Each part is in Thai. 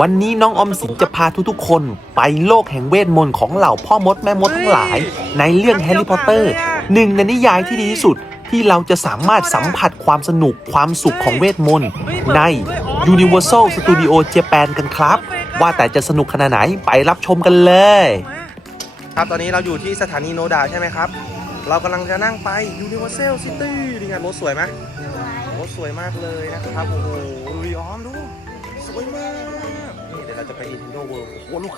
วันนี้น้องออมสินจะพาทุกๆ คนไปโลกแห่งเวทมนต์ของเหล่าพ่อมดแม่มดทั้งหลาย ในเรื่องแฮร์รี่พอตเตอร์หนึ่งในนิยายที่ดีที่สุดที่เราจะสามารถสัมผัสความสนุกความสุขของเวทมนต์ ใน Universal Studio Japan กันครับ ว่าแต่จะสนุกขนาดไหนไปรับชมกันเลย ครับตอนนี้เราอยู่ที่สถานีโนดาใช่ไหมครับ เรากำลังจะนั่งไป Universal City ดีไงรถสวยไหมรถสวยมากเลยนะครับโอ้โหดูดิออมดูส วยมาก นี่เดี๋ยวเราจะไป Nintendo World โอ้โหลูก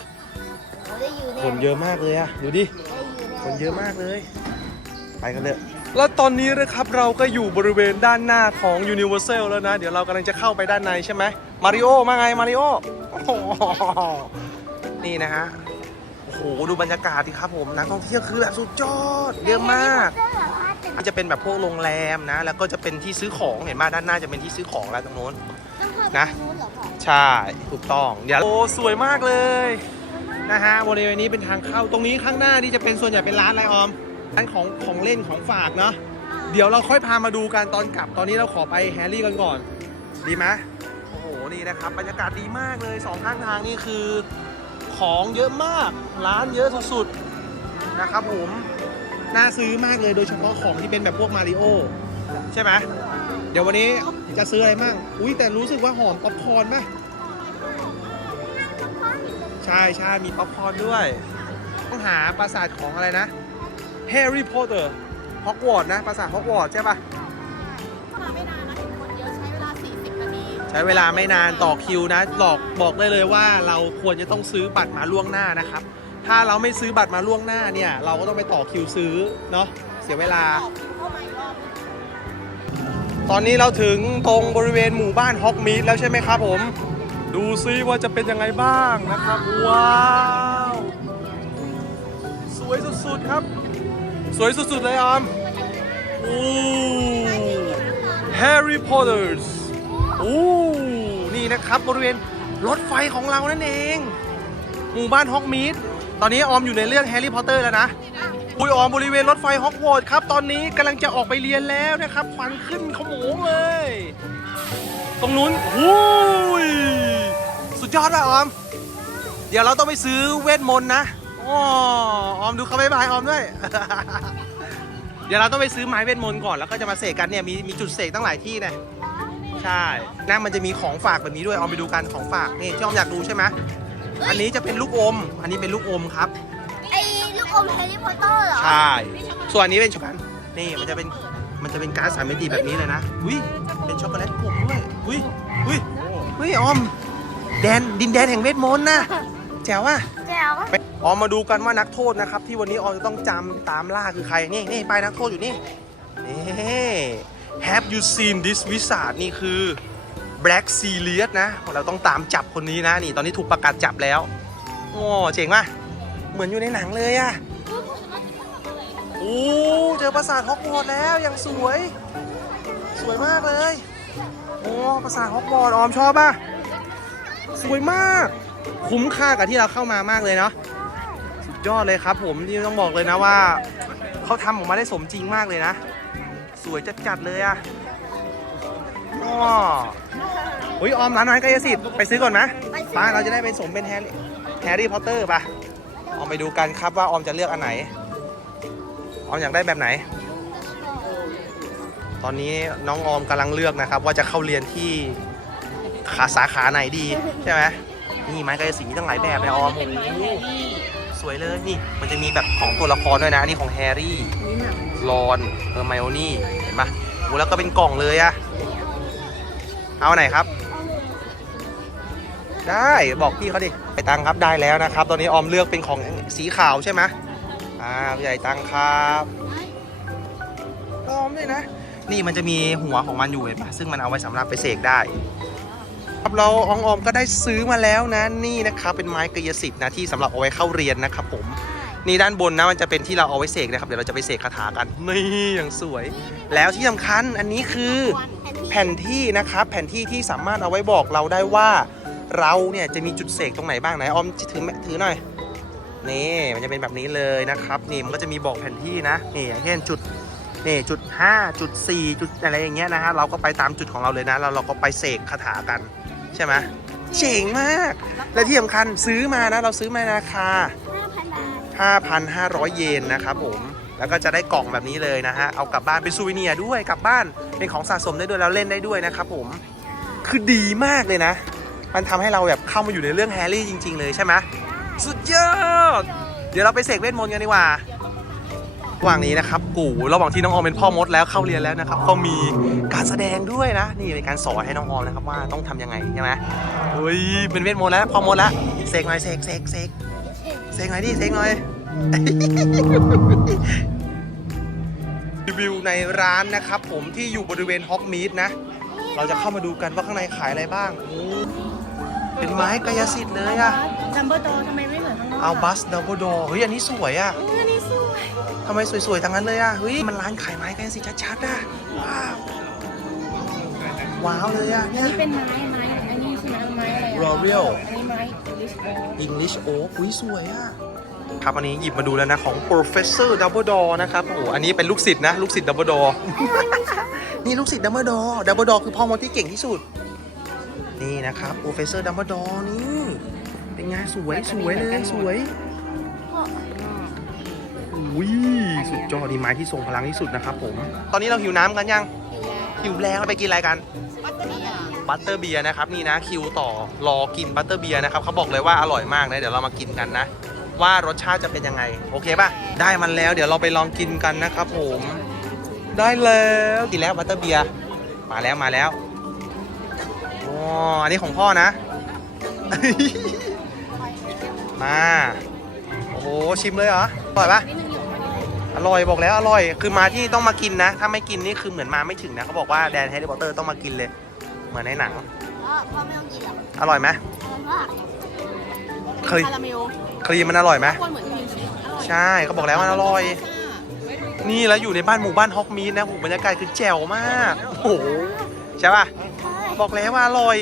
คนเยอะมากเลยอะดูดิ คนเยอะมากเลย ไปกันเลยแล้วตอนนี้นะครับเราก็อยู่บริเวณด้านหน้าของ Universal แล้วนะ เดี๋ยวเรากำลังจะเข้าไปด้านในใช่ไหมมาริโอมาไงมาริโอโอ้โหนี่นะฮะ โอ้โห ดูบรรยากาศดิครับผมนักท่องเที่ยวคือแบบสุดยอดเยอะมากมันจะเป็นแบบพวกโรงแรมนะ แล้วก็จะเป็นที่ซื้อของเห็นมาด้านหน้าจะเป็นที่ซื้อของแล้วตรงโน้น นะ ใช่ถูกต้องเดี๋ยวโอ้สวยมากเลยนะฮะบริเวณนี้เป็นทางเข้าตรงนี้ข้างหน้านี่จะเป็นส่วนใหญ่เป็นร้านอะไรออมร้านของของเล่นของฝากเนาะเดี๋ยวเราค่อยพามาดูกันตอนกลับตอนนี้เราขอไปแฮร์รี่กันก่อน ดีไหมโอ้โหนี่นะครับบรรยากาศดีมากเลยสองข้างทางนี่คือของเยอะมากร้านเยอะสุดๆนะครับผมน่าซื้อมากเลยโดยเฉพาะของที่เป็นแบบพวกมาริโอ ใช่ไหมเดี๋ยววันนี้จะซื้ออะไรมั่งอุ้ยแต่รู้สึกว่าหอมป๊อปคอร์นป่ะใช่ใช่มีป๊อปคอร์นด้วย ต้องหาปราสาทของอะไรนะแฮร์รี่พอตเตอร์ฮอกวอตส์นะปราสาทฮอกวอตส์ใช่ป่ะมาไม่นานนะเห็นคนเยอะใช้เวลา 40นาทีใช้เวลาไม่นานต่อคิวนะหลอกบอกได้เลยว่าเราควรจะต้องซื้อบัตรมาล่วงหน้านะครับ ถ้าเราไม่ซื้อบัตรมาล่วงหน้าเนี่ย เราก็ต้องไปต่อคิวซื้อเนาะเสียเวลาออกเข้ามาอีกรอบ ตอนนี้เราถึงตรงบริเวณหมู่บ้านฮอกมีดแล้วใช่ไหมครับผม ดูซิว่าจะเป็นยังไงบ้างนะครับ ว้าว สวยสุดๆครับ สวยสุดๆเลยออมโอ้แฮร์รี่พอตเตอร์โอ้นี่นะครับบริเวณรถไฟของเรานั่นเอง หมู่บ้านฮอกมีดตอนนี้ออมอยู่ในเรื่องแฮร์รี่พอตเตอร์แล้วนะ คุยออมบริเวณรถไฟฮอกวอตส์ครับ ตอนนี้กำลังจะออกไปเรียนแล้วนะครับควันขึ้นขโมงเลย ตรงนู้นหูยสุดยอดว่ะออม เดี๋ยวเราต้องไปซื้อเวทมนต์นะอ๋อออมดูเขาไม่บายออมด้วย เดี๋ยวเราต้องไปซื้อไม้เวทมนต์ก่อนแล้วก็จะมาเสกกันเนี่ยมีมีจุดเสกตั้งหลายที่นี่ยใช่นั่นมันจะมีของฝากแบบนี้ด้วยออมไปดูกันของฝากนี่ที่ออมอยากดูใช่ไหมอันนี้จะเป็นลูกอม อันนี้เป็นลูกอมครับ อ้ลูกอมแฮร์รี่พอตเตอร์เหรอใช่ ส่วนอันนี้เป็นช็อกโกแลตนี่มันจะเป็นมันจะเป็นการ์ดสามมิติแบบนี้เลยนะอุ้ยเป็นช็อกโกแลตกลุ่มด้วยอุ้ยอุ้ยอุ้ยออม แดนดินแดนแห่งเวทมนต์นะแจ๋วอะแจ๋วไปออมมาดูกันว่านักโทษนะครับ ที่วันนี้ออมจะต้องจำตามล่าคือใครนี่นี่ป้ายนักโทษอยู่นี่นี่ Have you seen this wizard นี่คือ Black Sirius นะ เราต้องตามจับคนนี้นะ นี่ตอนนี้ถูกประกาศจับแล้ว โอ้ เจ๋งป่ะ เหมือนอยู่ในหนังเลยอะโอ้เจอปราสาทฮอกวอตส์แล้วยังสวย สวยมากเลยโอ้ปราสาทฮอกวอตส์ออมชอบป่ะสวยมาก คุ้มค่ากับที่เราเข้ามามากเลยเนาะสุดยอดเลยครับ ผมที่ต้องบอกเลยนะว่าเขาทำออกมาได้สมจริงมากเลยนะ สวยจัดๆเลยอะอ๋ออุ้ยออมร้านน้อยกายสิทธิ์ไปซื้อก่อนนะไปเราจะได้ไปสมเป็นแฮร์รี่แฮร์รี่พอตเตอร์ป่ะ ออมไปดูกันครับว่าออมจะเลือกอันไหน ออมอยากได้แบบไหน ตอนนี้น้องออมกำลังเลือกนะครับ ว่าจะเข้าเรียนที่ขาสาขาไหนดีใช่ไหมนี่ไม้กายสีตั้งหลายแบบเลยออมสวยเลยนี่ มันจะมีแบบของตัวละครด้วยนะอันนี่ของแฮร์รี่รอนเออร์ไมโอนี่เห็นปะโอ้แล้วก็เป็นกล่องเลยอะเอาไหนครับ ได้บอกพี่เขาดิไปตังครับได้แล้วนะครับ ตอนนี้ออมเลือกเป็นของสีขาวใช่ไหมอ่าผู้ใหญ่ตังครับพร้อมเลยนะ นี่มันจะมีหัวของมันอยู่เห็นปะซึ่งมันเอาไว้สำหรับไปเสกได้ครับเราอองออมก็ได้ซื้อมาแล้วนะนี่นะครับเป็นไม้กายสิทธิ์นะที่สำหรับเอาไว้เข้าเรียนนะครับผมนี่ด้านบนนะมันจะเป็นที่เราเอาไว้เสกนะครับเดี๋ยวเราจะไปเสกคาถากันนี่อย่างสวย แล้วที่สำคัญอันนี้คือแผ่นที่นะครับแผ่นที่ที่สามารถเอาไว้บอกเราได้ว่า เราเนี่ยจะมีจุดเสกตรงไหนบ้างไหนออมถือถือหน่อยนี่มันจะเป็นแบบนี้เลยนะครับนี่มันก็จะมีบอกแผนที่นะนี่อย่างเช่นจุดนี่จุด5จุด4จุดอะไรอย่างเงี้ยนะฮะเราก็ไปตามจุดของเราเลยนะแล้วเราก็ไปเสกคาถากันใช่ไหมเจ๋งมาก และที่สำคัญซื้อมานะ เราซื้อมาในราคา5,500 เยนนะครับผมแล้วก็จะได้กล่องแบบนี้เลยนะฮะเอากลับบ้านเป็นซูวิเนียร์ด้วยกลับบ้านเป็นของสะสมได้ด้วยแล้วเล่นได้ด้วยนะครับผมคือดีมากเลยนะ มันทำให้เราแบบเข้ามาอยู่ในเรื่องแฮร์รี่จริง ๆ เลยใช่ไหมสุดยอด เดี๋ยวเราไปเสกเวทมนต์กันดีกว่าระหว่างนี้นะครับกูระหว่างที่น้องออมเป็นพ่อมดแล้วเข้าเรียนแล้วนะครับก็มีการแสดงด้วยนะ นี่เป็นการสอนให้น้องออมนะครับว่าต้องทำยังไงใช่ไหมเฮ้ยเป็นเวทมนต์แล้วพ่อมดแล้วเสกหน่อยเสกเสกเสกเสกหน่อยดิเสกหน่อยรีวิวในร้านนะครับ ผมที่อยู่บริเวณฮอกมีดนะ เราจะเข้ามาดูกันว่าข้างในขายอะไรบ้างโอ้ เป็นไม้กายสิทธิ์เลยอะดัมเบิลโดทำไมไม่เหมือนข้างนอกเอาบัสดับเบิลดอเฮ้ยอันนี้สวยอะเออนี่สวยทำไมสวยๆทั้งนั้นเลยอะเฮ้ยมันร้านขายไม้กายสิทธิ์ชัดๆอะว้าวว้าวเลยอะอันเนี่ย นี้เป็นไม้ไม้อันนี้ใช่ไหมไม้อะไรอะ L'Oreal อันนี้ไม้ลิชโอ English Oak อุ้ยสวยอะครับอันนี้หยิบมาดูแล้วนะของ Professor Dumbledore นะครับโอ้โหอันนี้เป็นลูกศิษย์นะ ลูกศิษย์ Dumbledore นี่ลูกศิษย์ Dumbledore Dumbledore คือพ่อมดที่เก่งที่สุด นี่นะครับ Professor Dumbledore นี่ เป็นไงสวยสวยเลยสวยอุ้ยสุดยอดดีไม้ที่ทรงพลังที่สุดนะครับผม ตอนนี้เราหิวน้ำกันยัง หิวแล้วเราไปกินอะไรกัน บัตเตอร์เบียร์นะครับนี่นะคิวต่อรอกินบัตเตอร์เบียร์นะครับเขาบอกเลยว่าอร่อยมากนะเดี๋ยวเรามากินกันนะ ว่ารสชาติจะเป็นยังไง โอเคป่ะ ได้มันแล้วเดี๋ยวเราไปลองกินกันนะครับผม ได้แล้วกินแล้วบัตเตอร์เบียร์มาแล้วมาแล้ว อ๋ออันนี้ของพ่อนะ มา โอ้โห ชิมเลยเหรอ อร่อยปะอร่อยบอกแล้วอร่อย คือมาที่ต้องมากินนะ ถ้าไม่กินนี่คือเหมือนมาไม่ถึงนะเขาบอกว่าแดนแฮร์รี่พอตเตอร์ต้องมากินเลย เหมือนในหนัง พ่อไม่ต้องกินหรอกอร่อยไหมเคยคาราเมลครีมมันอร่อยไหมคนเหมือนครีมชีสอร่อยใช่เขาบอกแล้วมันอร่อย นี่แล้วอยู่ในบ้านหมู่บ้านฮอกมีดนะโอ้โหบรรยากาศคือแจ๋วมาก โอ้โห ใช่ป่ะ บอกแล้วว่าอร่อย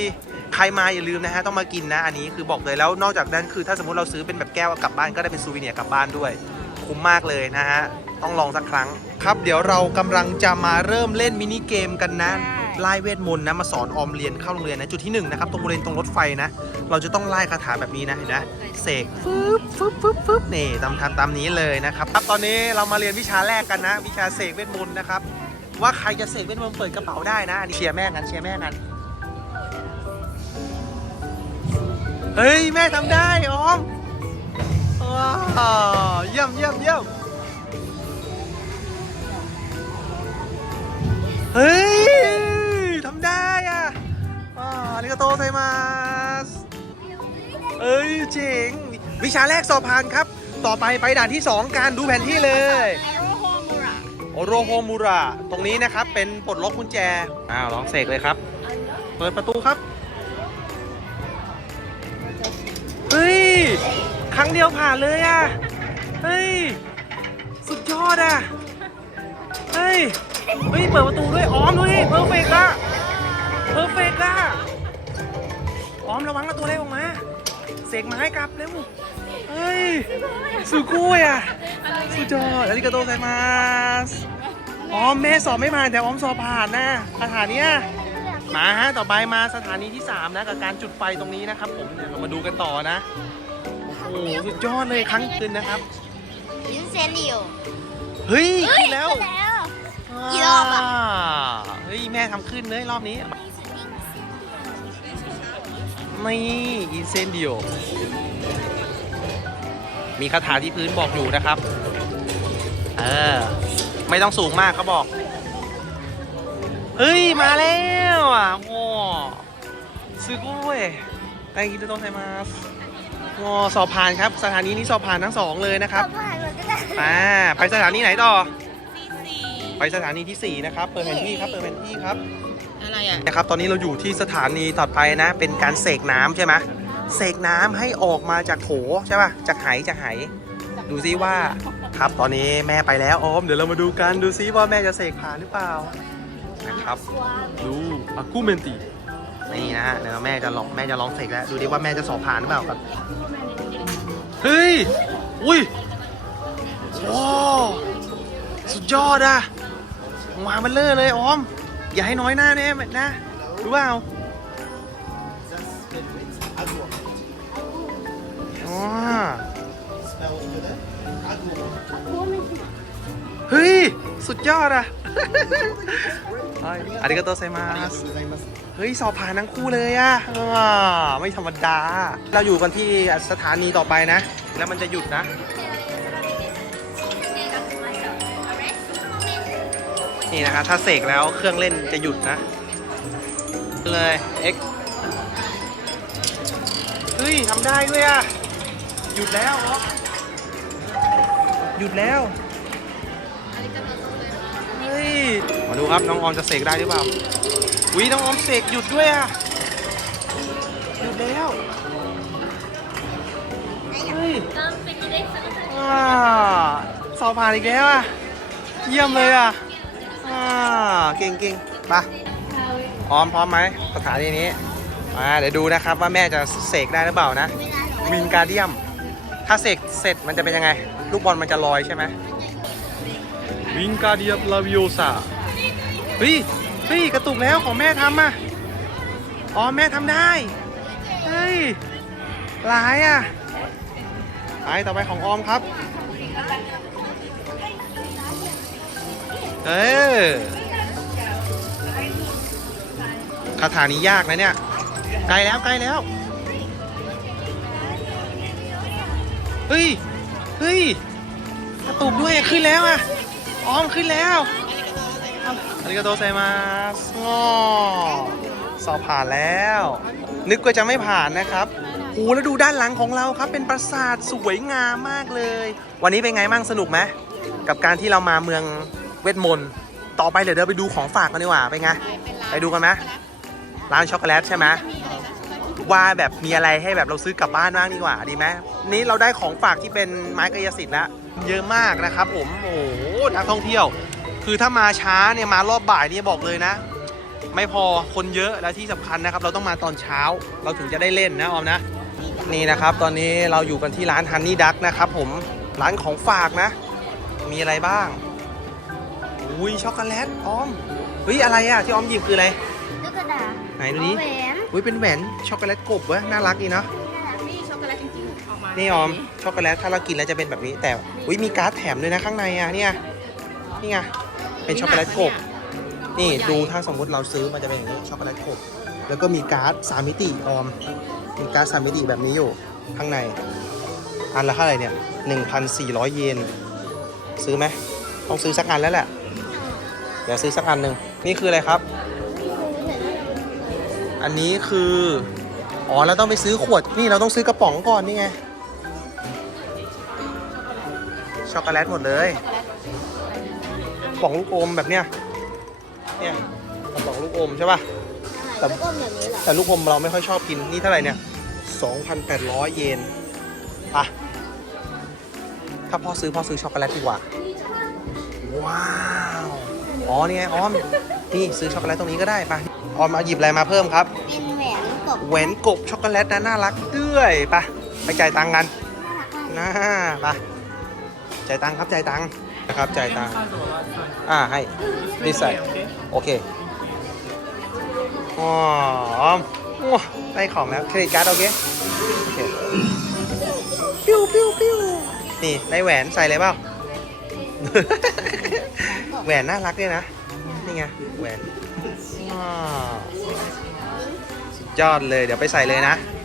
ใครมาอย่าลืมนะฮะต้องมากินนะ อันนี้คือบอกเลยแล้วนอกจากนั้นคือถ้าสมมติเราซื้อเป็นแบบแก้วกลับบ้านก็ได้เป็นซูวิเนียร์กลับบ้านด้วย คุ้มมากเลยนะฮะต้องลองสักครั้งครับ เดี๋ยวเรากำลังจะมาเริ่มเล่นมินิเกมกันนะไล่เวทมนต์นะมาสอนออมเรียนเข้าโรงเรียนนะจุดที่หนึ่งนะครับตรงบริเวณตรงรถไฟนะ เราจะต้องไล่คาถาแบบนี้นะเห็นไหมเสกฟึบฟึบฟึบฟึบนี่ตามทำตามนี้เลยนะครับครับตอนนี้เรามาเรียนวิชาแรกกันนะ วิชาเสกเวทมนต์นะครับว่าใครจะเสกเวทมนต์เปิดกระเป๋าได้นะอันนี้เชียร์แม่กันเชียร์แม่กัน เฮ้ย แม่ทำได้ออมว้าวเยี่ยมเยี่ยมเยี่ยมเฮ้ยทำได้อะอ่าอาริกาโตไซมาสเอ้ยเจ๋งววิชาแรกสอบผ่านครับ ต่อไปไปด่านที่ 2 การดูแผนที่เลยโอโรโฮมูระตรงนี้นะครับเป็นปลดล็อกกุญแจ อ้าวลองเสกเลยครับ เปิดประตูครับ รั้งเดียวผ่านเลยอะ เฮ้ย สุดยอดอะ เฮ้ย เฮ้ย เปิดประตูด้วยอ๋อมดูดิเพอร์เฟกต์อะเพอร์เฟกต์อะอ๋อมระวังนะตัวอะไรออกมา เสกไม้กลับเร็ว เฮ้ย สุกุยอะ สุดยอดอาริกาโตไซมาสอ๋อมแม่สอบไม่ผ่านแต่อ้อมสอบผ่านนะสถานียมาฮะต่อไปมาสถานีที่ 3 นะ กับการจุดไฟตรงนี้นะครับผมเดี๋ยวเรามาดูกันต่อนะ โอ้โหสุดยอดเลยครั้งคืนนะครับอินเซนดิโอเฮ้ยขึ้นแล้วแล้วกี่รอบอะเฮ้ยแม่ทำขึ้นเลยรอบนี้ นี่อินเซนดิโอมีคาถาที่พื้นบอกอยู่นะครับ เออ ไม่ต้องสูงมากเขาบอก เฮ้ย มาแล้วอะโอ้ซึกุเว้ยไอ้กิโตไซมาส โอ้สอบผ่านครับ สถานีนี้สอบผ่านทั้งสองเลยนะครับผ่านมันก็ได้อ่าไปสถานีไหนต่อไปสถานีที่4นะครับ เปิดแผนที่ครับ เปิดแผนที่ครับ อะไรอะ นะครับ ตอนนี้เราอยู่ที่สถานีต่อไปนะ เป็นการเสกน้ำใช่ไหมเสกน้ำให้ออกมาจากโถใช่ป่ะ จากไหจากไห ดูซิว่า ครับ ตอนนี้แม่ไปแล้วออม เดี๋ยวเรามาดูกัน ดูซิว่าแม่จะเสกผ่านหรือเปล่า นะครับ ดูอากูเมนติ นี่นะฮะเดี๋ยวแม่จะลองแม่จะลองเสกแล้ว ดูดิว่าแม่จะสอบผ่านหรือเปล่าครับ เฮ้ย อุ้ยว้าวสุดยอดอะมามันเลอร์เลยออม อย่าให้น้อยหน้าแน่นะ รู้เปล่าอ๋อเฮ้ย สุดยอดอะありがโตเซมัส。 ฮ้ยสอบผ่านทั้งคู่เลยอะอ่าไม่ธรรมดา เราอยู่กันที่สถานีต่อไปนะ แล้วมันจะหยุดนะ นี่นะครับถ้าเสกแล้วเครื่องเล่นจะหยุดนะ เลย X เฮ้ยทำได้ด้วยอะหยุดแล้วเหรอหยุดแล้วเฮ้ยมาดูครับน้องออมจะเสกได้หรือเปล่า วิน้องออมเสกหยุดด้วยอะ หยุดแล้ว เฮ้ยอ่าสอบผ่านอีกแล้วอะ เยี่ยมเลยอะ อ่า เก่งเก่งๆไปพร้อมพร้อมไหมสถานีนี้มาเดี๋ยวดูนะครับว่าแม่จะเสกได้หรือเปล่านะ วินการเดียม ถ้าเสกเสร็จมันจะเป็นยังไง ลูกบอลมันจะลอยใช่ไหมวิงการเดียมลาวิโอซาเฮ้ย เฮ้ยกระตุกแล้วของแม่ทำอะอ๋อแม่ทำได้เฮ้ยหลายอะไปต่อไปของออมครับ เออคาถานี้ยากนะเนี่ยใกล้แล้วใกล้แล้วเฮ้ยเฮ้ยกระตุกด้วยขึ้นแล้วอะออมขึ้นแล้ว อาริกาโตไซมาสง้อสอบผ่านแล้ว นึกว่าจะไม่ผ่านนะครับโอ้แล้วดูด้านหลังของเราครับ เป็นปราสาทสวยงามมากเลย วันนี้เป็นไงมั่งสนุกไหมกับการที่เรามาเมืองเวทมนต์ต่อไปเดี๋ยวเราไปดูของฝากกันดีกว่าเป็นไงไปดูกันไหมร้านช็อกโกแลตใช่ไหมว่าแบบมีอะไรให้แบบเราซื้อกลับบ้านบ้างดีกว่าดีไหมนี้เราได้ของฝากที่เป็นไม้กายสิทธิ์แล้วเยอะมากนะครับผมโอ้โหนักท่องเที่ยว คือถ้ามาช้าเนี่ยมารอบบ่ายเนี่ยบอกเลยนะ ไม่พอคนเยอะและที่สำคัญนะครับ เราต้องมาตอนเช้าเราถึงจะได้เล่นนะออมนะ นี่นะครับ ตอนนี้เราอยู่กันที่ร้านฮันนี่ดักนะครับผมร้านของฝากนะ มีอะไรบ้างอุ้ยช็อกโกแลตออมเฮ้ยอะไรอะที่ออมหยิบคืออะไรลูกกระดาษไหนดูดิแหวนอุ้ยเป็นแหวนช็อกโกแลตกบเว้ยน่ารักดีเนาะนี่ช็อกโกแลตจริงๆออกมานี่ออมช็อกโกแลตถ้าเรากินแล้วจะเป็นแบบนี้แต่อุ้ยมีการ์ดแถมด้วยนะข้างในอะเนี่ยนี่ไง เป็นช็อกโกแลตกบ นี่ดูถ้าสมมุติเราซื้อมันจะเป็นอย่างนี้ช็อกโกแลตกบ แล้วก็มีการ์ดสามมิติออม มีการ์ดสามมิติแบบนี้อยู่ข้างใน อันละเท่าไหร่เนี่ย1,400 เยน ซื้อไหมต้องซื้อสักอันแล้วแหละเดี๋ยวซื้อสักอันหนึ่งนี่คืออะไรครับ อันนี้คือ อ๋อเราต้องไปซื้อขวด นี่เราต้องซื้อกระป๋องก่อนนี่ไง ช็อกโกแลตหมดเลยกระ ป๋องลูกอมแบบเนี้ยเนี่ยกระป๋องลูกอมใช่ป่ะ แต่ ลูกอมแบบนี้เหรอแต่ลูกอมเราไม่ค่อยชอบกินนี่เท่าไหร่เนี่ย 2,800 เยนอะถ้าพ่อซื้อพ่อซื้อช็อกโกแลตดีกว่า ว้าวอ๋อนี่ไงออมนี่ซื้อช็อกโกแลตตรงนี้ก็ได้ไปออมเอาหยิบอะไรมาเพิ่มครับ เป็นแหวนกบแหวนกบช็อกโกแลตนะน่ารักด้วยไปะไปจ่ายตังค์กันนะไปจ่ายตังค์ครับจ่ายตังค์ นะครับจ่ายตังค์อ่าให้ดีใส่โอเคอ๋อว้าได้ของแล้วเครดิตการ์ดโอเคโอเคปิ้วปิ้วปิ้วนี่ได้แหวนใส่เลยเปล่าแหวนน่ารักด้วยนะ นี่ไงแหวนว้าวสุดยอดเลยเดี๋ยวไปใส่เลยนะเ